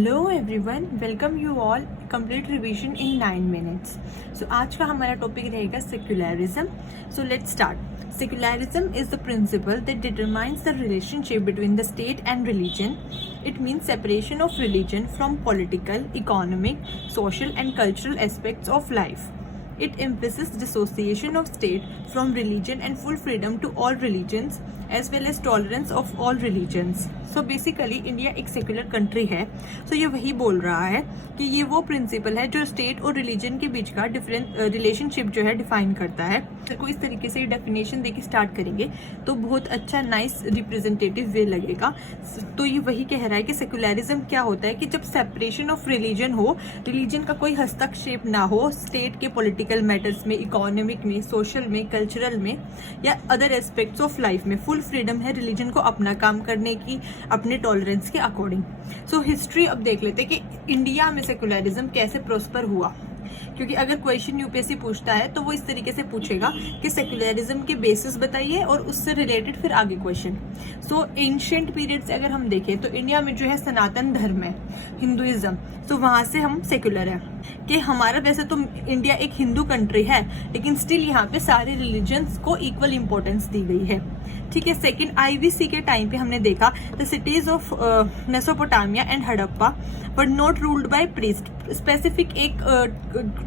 Hello everyone, welcome you all complete revision in 9 minutes. So आज का हमारा topic रहेगा secularism. So let's start. Secularism is the principle that determines the relationship between the state and religion. It means separation of religion from political, economic, social and cultural aspects of life. It emphasizes dissociation of state from religion and full freedom to all religions as well as tolerance of all religions. So basically India एक secular country है. So ये वही बोल रहा है कि ये वो प्रिंसिपल है जो स्टेट और रिलीजन के बीच का डिफरेंट रिलेशनशिप जो है डिफाइन करता है. को इस तरीके से डेफिनेशन देके स्टार्ट करेंगे तो बहुत अच्छा नाइस रिप्रेजेंटेटिव वे लगेगा. तो ये वही कह रहा है कि सेक्युलरिज्म क्या होता है कि जब सेपरेशन ऑफ रिलीजन हो, रिलीजन का कोई हस्तक्षेप ना हो स्टेट के पॉलिटिकल मैटर्स में, इकोनॉमिक में, सोशल में, कल्चरल में या अदर एस्पेक्ट्स ऑफ लाइफ में. फुल फ्रीडम है रिलीजन को अपना काम करने की, अपने टॉलरेंस के अकॉर्डिंग. सो हिस्ट्री अब देख लेते हैं कि इंडिया में सेक्युलरिज्म कैसे प्रोस्पर हुआ, क्योंकि अगर क्वेश्चन यूपीएससी पूछता है तो वो इस तरीके से पूछेगा कि सेक्युलरिज्म के बेसिस बताइए और उससे रिलेटेड फिर आगे क्वेश्चन. सो एंशिएंट पीरियड से अगर हम देखें तो इंडिया में जो है सनातन धर्म है, हिंदुइज्म. तो वहां से हम सेक्युलर है कि हमारा वैसे तो इंडिया एक हिंदू कंट्री है लेकिन स्टिल यहाँ पे सारे रिलीजन्स को इक्वल इंपॉर्टेंस दी गई है. ठीक है. सेकंड आईवीसी के टाइम पे हमने देखा the cities of Mesopotamia and Harappa were not ruled by priest. Specific एक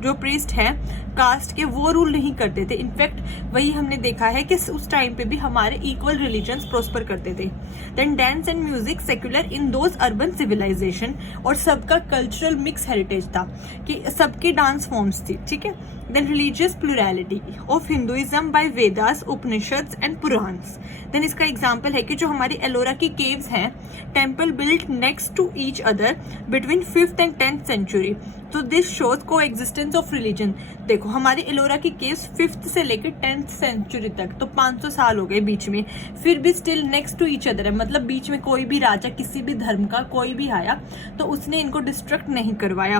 जो प्रीस्ट है कास्ट के वो रूल नहीं करते थे. इनफैक्ट वही हमने देखा है कि उस टाइम पे भी हमारे इक्वल रिलीजन्स प्रोस्पर करते थे. Then dance and music secular in those urban civilization, और सबका कल्चरल मिक्स हेरिटेज था कि सबकी डांस फॉर्म्स थी. ठीक है. Then religious plurality of Hinduism by Vedas, Upanishads and Puranas. Then इसका एग्जाम्पल है कि जो हमारी एलोरा की केव्स हैं, temple built next to each other between 5th and 10th century. तो this shows coexistence of religion. देखो हमारी एलोरा की केव्स 5th से लेकर 10th सेंचुरी तक, तो 500 साल हो गए बीच में, फिर भी still next to each other है. मतलब बीच में कोई भी राजा किसी भी धर्म का कोई भी आया तो उसने इनको डिस्ट्रक्ट नहीं करवाया.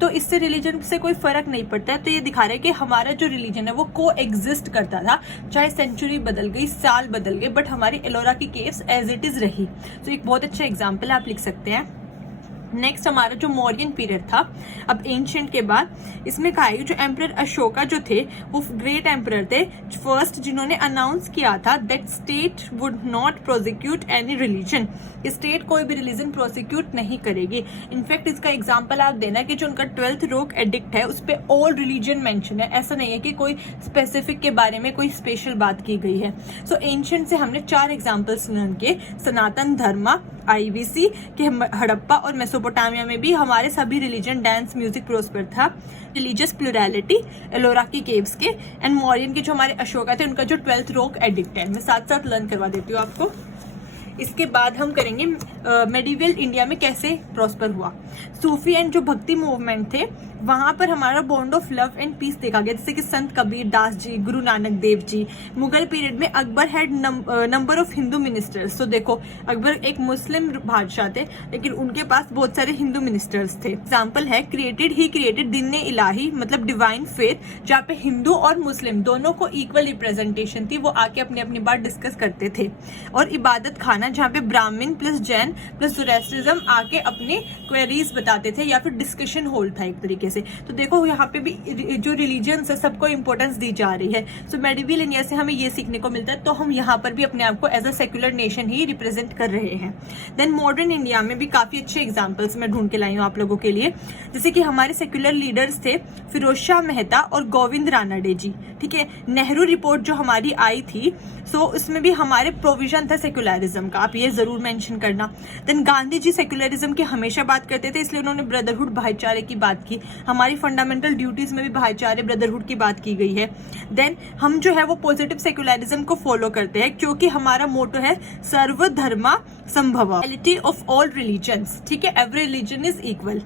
तो इससे रिलीजन से कोई फर्क नहीं पड़ता है. तो ये दिखा रहा है कि हमारा जो रिलीजन है वो को एग्जिस्ट करता था, चाहे सेंचुरी बदल गई, साल बदल गए, बट हमारी एलोरा की केव्स एज इट इज रही. तो एक बहुत अच्छा एग्जाम्पल आप लिख सकते हैं. नेक्स्ट हमारा जो मौर्यन पीरियड था, अब एंशिएंट के बाद, इसमें कहा है जो एम्परर अशोका जो थे वो ग्रेट एम्परर थे फर्स्ट जिन्होंने अनाउंस किया था that state would not prosecute any religion. State कोई भी रिलीजन प्रोसिक्यूट नहीं करेगी. इनफैक्ट इसका एग्जांपल आप देना कि जो उनका 12th रोक एडिक्ट है उस पर ऑल रिलीजन मेंशन है. ऐसा नहीं है कि कोई स्पेसिफिक के बारे में कोई स्पेशल बात की गई है. सो एंशिएंट से हमने 4 एग्जाम्पल्स लर्न किए. सनातन धर्म, आईवीसी के हड़प्पा और मेसोपोटामिया में भी हमारे सभी रिलीजन, डांस, म्यूजिक प्रोस्पर था. रिलीजियस प्लुरैलिटी एलोरा की केव्स के, एंड मौर्यन के जो हमारे अशोका थे उनका जो 12th रोक एडिक्ट है. मैं साथ साथ लर्न करवा देती हूँ आपको. इसके बाद हम करेंगे मेडिवल इंडिया में कैसे प्रॉस्पर हुआ. सूफी एंड जो भक्ति मूवमेंट थे वहां पर हमारा bond of love and peace देखा गया, जैसे कि संत कबीर दास जी, गुरु नानक देव जी. मुगल पीरियड में Akbar had number of Hindu ministers. तो देखो अकबर एक मुस्लिम बादशाह थे लेकिन उनके पास बहुत सारे हिंदू मिनिस्टर्स थे. एग्जाम्पल है ही क्रिएटेड दिन इलाही, मतलब डिवाइन फेथ, जहाँ पे हिंदू और मुस्लिम दोनों को इक्वल रिप्रेजेंटेशन थी. वो आके अपनी अपनी बात डिस्कस करते थे. और इबादत खाना जहाँ पे ब्राह्मण प्लस जैन प्लस ज़ोरैस्ट्रिज्म आके अपने क्वेरीज बताते थे या फिर डिस्कशन हॉल था एक तरीके से. तो देखो यहाँ पे भी जो रिलीजन्स है सबको इंपॉर्टेंस दी जा रही है. सो मेडिवल इंडिया से हमें ये सीखने को मिलता है. तो हम यहाँ पर भी अपने आप को एज अ सेक्युलर नेशन ही रिप्रेजेंट कर रहे हैं. देन मॉडर्न इंडिया में भी काफी अच्छे एग्जाम्पल्स मैं ढूंढ के लाई हूँ आप लोगों के लिए. जैसे कि हमारे सेक्युलर लीडर्स थे फिरोज शाह मेहता और गोविंद रानडे जी. ठीक है. नेहरू रिपोर्ट जो हमारी आई थी, सो उसमें भी हमारे प्रोविजन था सेक्युलरिज्म का, आप ये जरूर मेंशन करना. देन गांधी जी सेक्युलरिज्म की हमेशा बात करते थे, इसलिए उन्होंने ब्रदरहुड, भाईचारे की बात की. हमारी फंडामेंटल ड्यूटीज में भी भाईचारे, ब्रदरहुड की बात की गई है. देन हम जो है वो पॉजिटिव सेक्युलरिज्म को फॉलो करते हैं क्योंकि हमारा मोटो है सर्वधर्मा संभवा, इक्वालिटी ऑफ ऑल रिलीजन्स. ठीक है. Every religion is equal.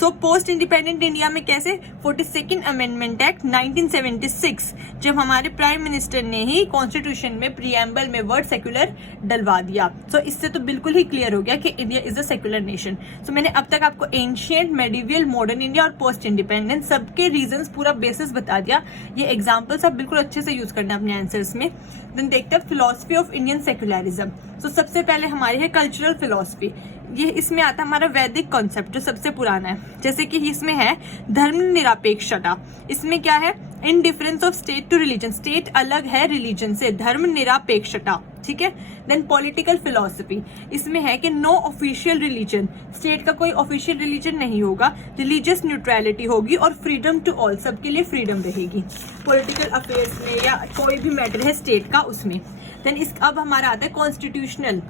So post independent India में कैसे 42nd अमेंडमेंट एक्ट 1976, जब हमारे प्राइम मिनिस्टर ने ही कॉन्स्टिट्यूशन में प्रीएम्बल में वर्ड सेक्युलर डलवा दिया. सो इससे तो बिल्कुल ही क्लियर हो गया कि India is a secular nation. So मैंने अब तक आपको एंशिएंट, मेडिवल, मॉडर्न इंडिया और पोस्ट इंडिपेंडेंस सबके रीजंस पूरा बेसिस बता दिया. ये एग्जाम्पल्स आप बिल्कुल अच्छे से यूज करना अपने आंसर्स में. देन देखते हैं फिलोसफी ऑफ इंडियन सेक्युलरिज्म. तो सबसे पहले हमारी है कल्चरल फिलॉसफी। ये इसमें आता है हमारा वैदिक कॉन्सेप्ट जो सबसे पुराना है, जैसे कि इसमें है धर्मनिरपेक्षता। इसमें क्या है, indifference of state to religion, state अलग है रिलीजन से, धर्मनिरपेक्षता, ठीक है। देन पॉलिटिकल फिलॉसफी, इसमें है कि नो ऑफिशियल रिलीजन, स्टेट का कोई ऑफिशियल रिलीजन नहीं होगा, रिलीजियस न्यूट्रलिटी होगी और फ्रीडम टू ऑल, सबके लिए फ्रीडम रहेगी पॉलिटिकल अफेयर्स में या कोई भी मैटर है स्टेट का उसमें। देन अब हमारा आता है कॉन्स्टिट्यूशनल।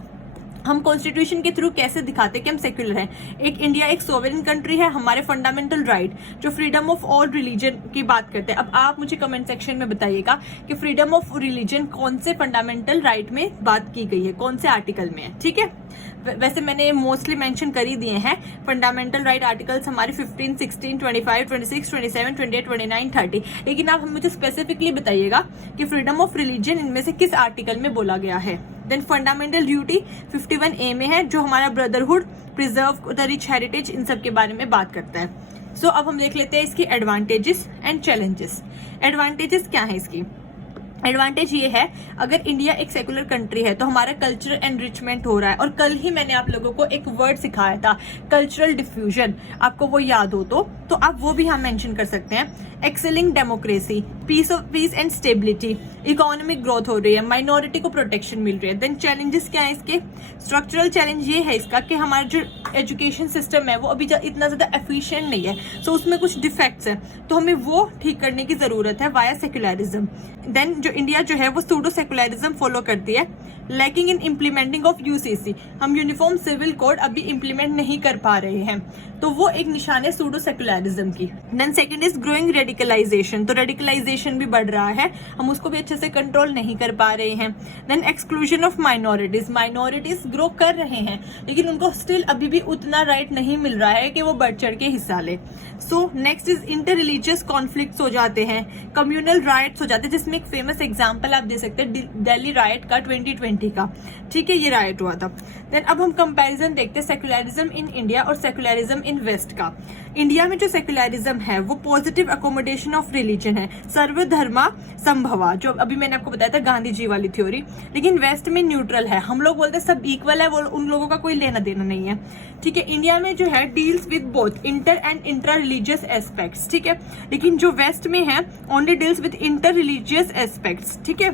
हम कॉन्स्टिट्यूशन के थ्रू कैसे दिखाते हैं कि हम सेक्युलर हैं। एक इंडिया एक सोवरेन कंट्री है, हमारे फंडामेंटल राइट जो फ्रीडम ऑफ ऑल रिलीजन की बात करते हैं। अब आप मुझे कमेंट सेक्शन में बताइएगा कि फ्रीडम ऑफ रिलीजन कौन से फंडामेंटल राइट में बात की गई है, कौन से आर्टिकल में है, ठीक है। वैसे मैंने मोस्टली मेंशन कर ही दिए हैं फंडामेंटल राइट आर्टिकल्स हमारे 15, 16, 25, 26, 27, 28, 29, 30, लेकिन आप मुझे स्पेसिफिकली बताइएगा कि फ्रीडम ऑफ रिलीजन इनमें से किस आर्टिकल में बोला गया है। देन फंडामेंटल ड्यूटी 51A में है जो हमारा brotherhood, preserve the rich heritage, इन सब के बारे में बात करता है। सो अब हम देख लेते हैं इसकी एडवांटेजेस एंड चैलेंजेस। एडवांटेजेस क्या है इसकी? एडवांटेज ये है, अगर इंडिया एक सेकुलर कंट्री है तो हमारा कल्चरल एनरिचमेंट हो रहा है। और कल ही मैंने आप लोगों को एक वर्ड सिखाया था कल्चरल डिफ्यूजन, आपको वो याद हो तो आप वो भी हम मेंशन कर सकते हैं। Excelling democracy, peace and stability, economic growth हो रही है, माइनॉरिटी को प्रोटेक्शन मिल रही है। देन चैलेंजेस क्या है इसके? स्ट्रक्चरल चैलेंज ये है इसका कि हमारा जो एजुकेशन सिस्टम है वो अभी इतना ज्यादा एफिशिएंट नहीं है, सो उसमें कुछ डिफेक्ट्स है, तो हमें वो ठीक करने की जरूरत है वाया सेक्युलरिज्म। देन जो इंडिया जो है वो सूडो सेक्युलरिज्म फॉलो करती है। Lacking in implementing of UCC, हम यूनिफॉर्म सिविल कोड अभी इम्प्लीमेंट नहीं कर पा रहे हैं, तो वो एक निशान है सूडो सेक्युलरिज्म की। Then second is growing radicalization, तो रेडिकलाइजेशन भी बढ़ रहा है, हम उसको भी अच्छे से कंट्रोल नहीं कर पा रहे हैं। Then exclusion of minorities, minorities grow कर रहे हैं लेकिन उनको स्टिल अभी भी उतना राइट नहीं मिल रहा है कि वो बढ़ चढ़ के हिस्सा ले। So next is inter religious conflicts हो जाते हैं, कम्युनल राइट्स हो जाते हैं, जिसमें एक फेमस एग्जांपल आप दे सकते हैं दिल्ली राइट का 2020 का, ठीक है, ये राइट हुआ था। देन अब हम कंपैरिजन देखते हैं सेक्युलरिज्म इन इंडिया और सेक्युलरिज्म इन वेस्ट का। इंडिया में जो सेक्युलरिज्म है वो पॉजिटिव अकोमोडेशन ऑफ रिलीजन है, सर्वधर्मा संभवा, जो अभी मैंने आपको बताया था गांधी जी वाली थ्योरी। लेकिन वेस्ट में न्यूट्रल है, हम लोग बोलते हैं सब इक्वल है, वो उन लोगों का कोई लेना देना नहीं है, ठीक है। इंडिया में जो है deals with both inter and intra religious aspects, ठीक है, लेकिन जो वेस्ट में है only deals with inter religious aspects, ठीक है।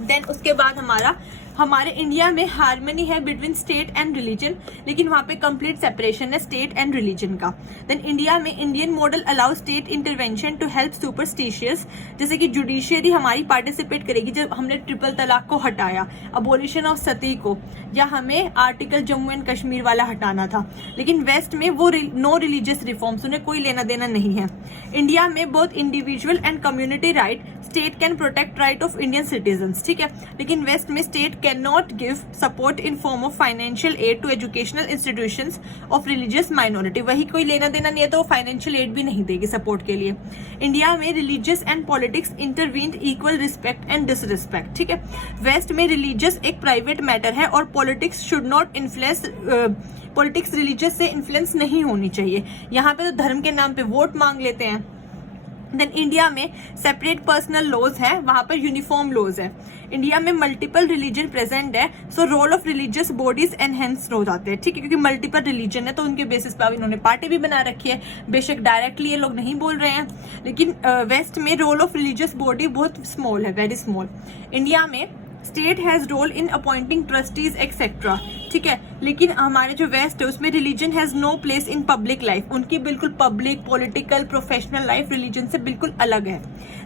देन उसके बाद हमारे इंडिया में हार्मनी है बिटवीन स्टेट एंड रिलीजन, लेकिन वहां पे कंप्लीट सेपरेशन है स्टेट एंड रिलीजन का। देन इंडिया में Indian model allow state intervention to help superstitious, जैसे कि जुडिशियरी हमारी पार्टिसिपेट करेगी जब हमने ट्रिपल तलाक को हटाया, अबोलिशन ऑफ सती को, या हमें आर्टिकल जम्मू एंड कश्मीर वाला हटाना था। लेकिन वेस्ट में वो नो रिलीजियस रिफॉर्म्स, उन्हें कोई लेना देना नहीं है। इंडिया में both individual and community right, state can protect right of Indian citizens, ठीक है, लेकिन वेस्ट में state cannot give support in form of financial aid to educational institutions of religious minority, वही कोई लेना देना नहीं है तो वो फाइनेंशियल एड भी नहीं देगी सपोर्ट के लिए। इंडिया में religious and politics intervened equal respect and disrespect, ठीक है। वेस्ट में रिलीजियस एक प्राइवेट मैटर है और politics should not influence, politics religious से इन्फ्लुएंस नहीं होनी चाहिए। यहाँ पे तो धर्म के नाम पे वोट मांग लेते हैं। देन इंडिया में सेपरेट पर्सनल लॉज है, वहां पर यूनिफॉर्म लॉज है। इंडिया में मल्टीपल रिलीजन प्रेजेंट है, so role of religious bodies enhance हो जाते हैं, ठीक है, क्योंकि मल्टीपल रिलीजन है तो उनके बेसिस पर इन्होंने पार्टी भी बना रखी है। बेशक डायरेक्टली ये लोग नहीं बोल रहे हैं, लेकिन वेस्ट में रोल ऑफ रिलीजियस बॉडी बहुत स्मॉल है, वेरी स्मॉल। इंडिया में state has role in appointing trustees etcetera, ठीक है, लेकिन हमारे जो वेस्ट है उसमें religion has no place in public life, उनकी बिल्कुल public, political, professional life religion से बिल्कुल अलग है।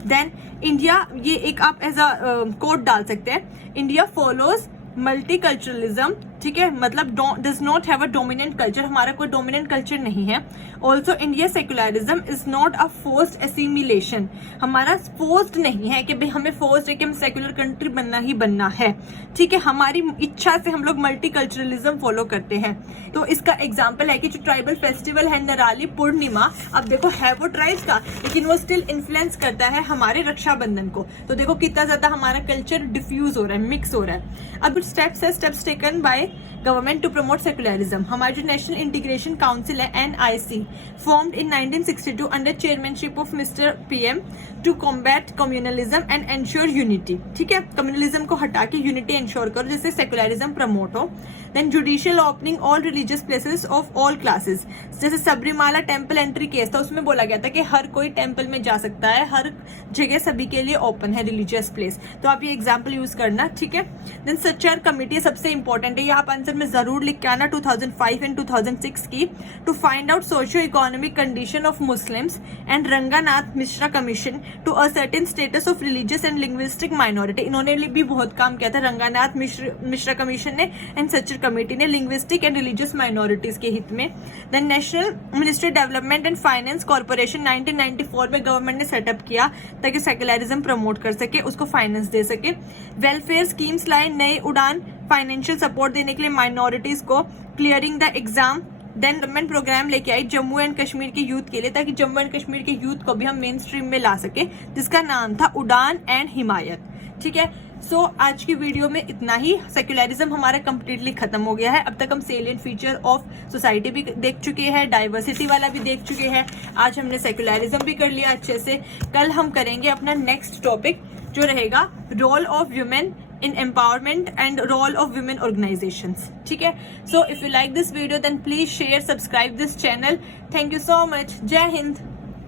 देन इंडिया, ये एक आप एज अ कोड डाल सकते हैं, इंडिया फॉलोज मल्टीकल्चरलिज्म, ठीक है, मतलब does not have a dominant culture, हमारा कोई डोमिनेंट कल्चर नहीं है। Also India secularism is not a forced assimilation, हमारा फोर्स्ड नहीं है कि भाई हमें फोर्स्ड है कि हम सेक्युलर कंट्री बनना ही बनना है, ठीक है, हमारी इच्छा से हम लोग मल्टीकल्चरलिज्म फॉलो करते हैं। तो इसका एग्जाम्पल है कि जो ट्राइबल फेस्टिवल है नराली पूर्णिमा, अब देखो है वो ट्राइब्स का, लेकिन वो स्टिल इन्फ्लुएंस करता है हमारे रक्षाबंधन को, तो देखो कितना ज्यादा हमारा कल्चर डिफ्यूज हो रहा है, मिक्स हो रहा है। अब steps taken by government to promote secularism. हमारी जो नेशनल इंटीग्रेशन काउंसिल है NIC formed in 1962 under chairmanship of Mr. PM to combat communalism and ensure unity। ठीक है, कम्युनलिज्म को हटा के यूनिटी इंश्योर करो जिससे सेकुलरिज्म प्रमोट हो। Then judicial opening all religious places of all classes, जैसे सबरीमाला टेम्पल एंट्री केस था, उसमें बोला गया था कि हर कोई टेम्पल में जा सकता है, हर जगह सभी के लिए ओपन है रिलीजियस प्लेस। तो आप ये एग्जाम्पल यूज करना, ठीक है। देन सच्चर कमेटी सबसे इंपॉर्टेंट है, ये आप आंसर में जरूर लिख के आना 2005 एंड 2006 की, to find out socio economic condition of Muslims and Ranganath Mishra commission to a certain status of religious and linguistic minority. इन्होंने भी बहुत काम किया था, रंगानाथ मिश्रा कमीशन ने एंड सच्चर कमेटी ने, लिंग्विस्टिक एंड रिलीजियस माइनॉरिटीज के हित में। Then national ministry development and finance corporation 1994 में गवर्नमेंट ने सेटअप किया ताकि सेकुलरिज्म प्रमोट कर सके, उसको फाइनेंस दे सके। वेलफेयर स्कीम्स लाए, नए उड़ान फाइनेंशियल सपोर्ट देने के लिए माइनॉरिटीज को, clearing the exam. Then development program लेके आई जम्मू एंड कश्मीर के यूथ के लिए ताकि जम्मू एंड कश्मीर के यूथ को भी हम मेन स्ट्रीम में ला सके, जिसका नाम था उड़ान एंड हिमायत। ठीक है, सो आज की वीडियो में इतना ही। सेक्युलरिज्म हमारा कंप्लीटली खत्म हो गया है। अब तक हम सेलिएंट फीचर ऑफ सोसाइटी भी देख चुके हैं, डाइवर्सिटी वाला भी देख चुके हैं, आज हमने सेक्युलरिज्म भी कर लिया अच्छे से। कल हम करेंगे अपना नेक्स्ट टॉपिक जो रहेगा role of women in empowerment and role of women organizations। ठीक है, so if you like this video then please share, subscribe this channel। Thank you so much। जय हिंद।